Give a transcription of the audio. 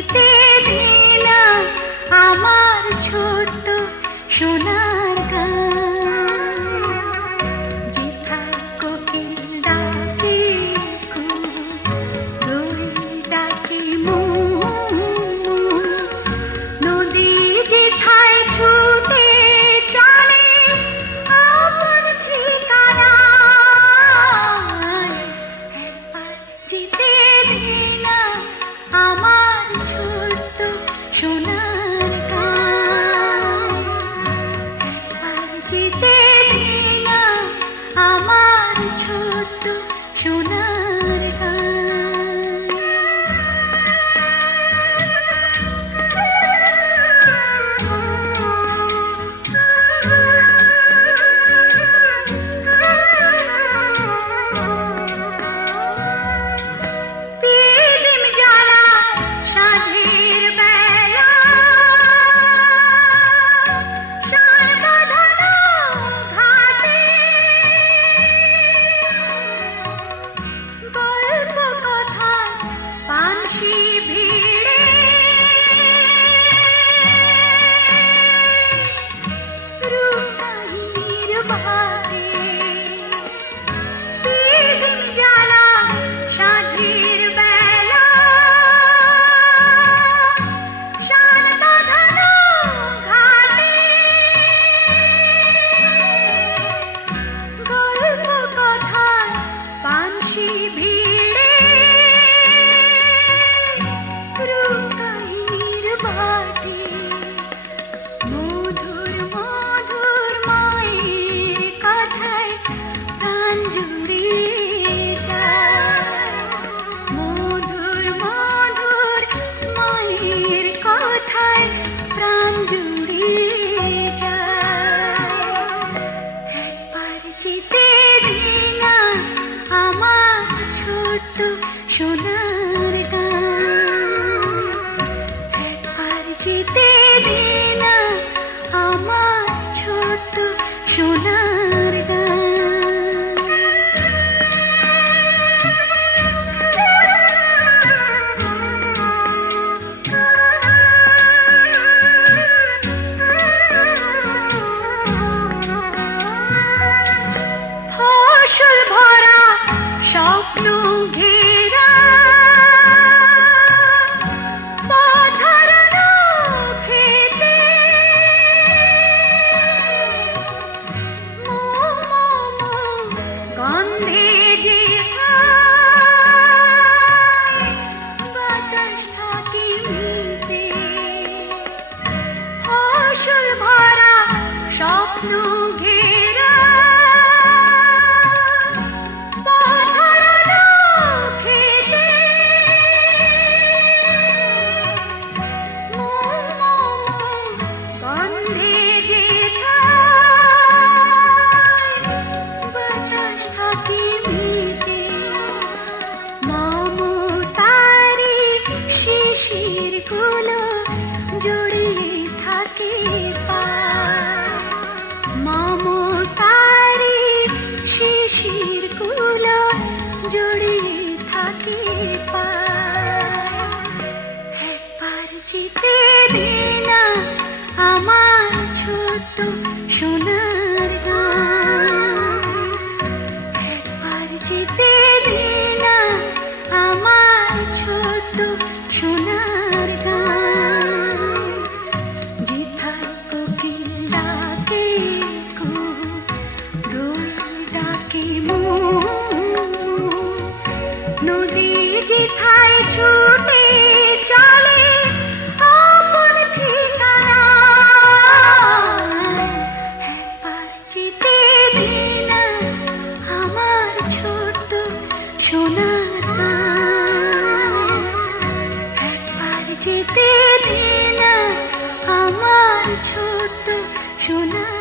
যেতে দে না আমার ছোট্ট সোনার গান। যেথায় কোকিল ডাকে দোল ডাকে নদী যেথায় ছুটে চলে আপন ঠিকানায়। একবার যেতে দে না আমার ছোট্ট সোনার গান। একবার যেতে দে না আমার ছোট্ট সোনার গান। পিদিম জ্বালা সাঁঝের বেলা সারবাঁধানো ঘাটে গল্প কথা পানসি ভিড়ে রূপাহীর বাটে। পিদিম জ্বালা সাঁঝের বেলা সারবাঁধানো ঘাটে গল্প কথা পানসি ভিড়ে রূপাহীর বাটে। মধুর মধুর মায়ের কথায় প্রাণ জুড়িয়ে যায়। মধুর মধুর মায়ের কথায় প্রাণ জুড়িয়ে যায়। একবার যেতে দে না আমার ছোট্ট সোনার গান। একবার যেতে দে না আমার ছোট্ট সোনার গান। ফসল ভরা স্বপ্ন ঘেরা পথ হারানো খেতে গন্ধে যেথায় বাতাস থাকে মিলতে। ফসল ভরা স্বপ্ন ঘেরা পথ হারানো খেতে গন্ধে যেথায় বাতাস থাকে মিলতে। মমতারি শিশির গুলো জড়িয়ে থাকে পায়। মমতারি শিশির গুলো জড়িয়ে থাকে পায়। একবার যেতে দে না আমার ছোট্ট সোনার গান। একবার যেতে দে না আমার ছোট্ট সোনার গান। যেথায় কোকিল ডাকে দোল ডাকে নদী যেথায় ছুটে চলে আপন ঠিকানায়। একবার যেতে দে না আমার ছোট্ট সোনার গান। একবার যেতে দে না আমার ছোট্ট সোনার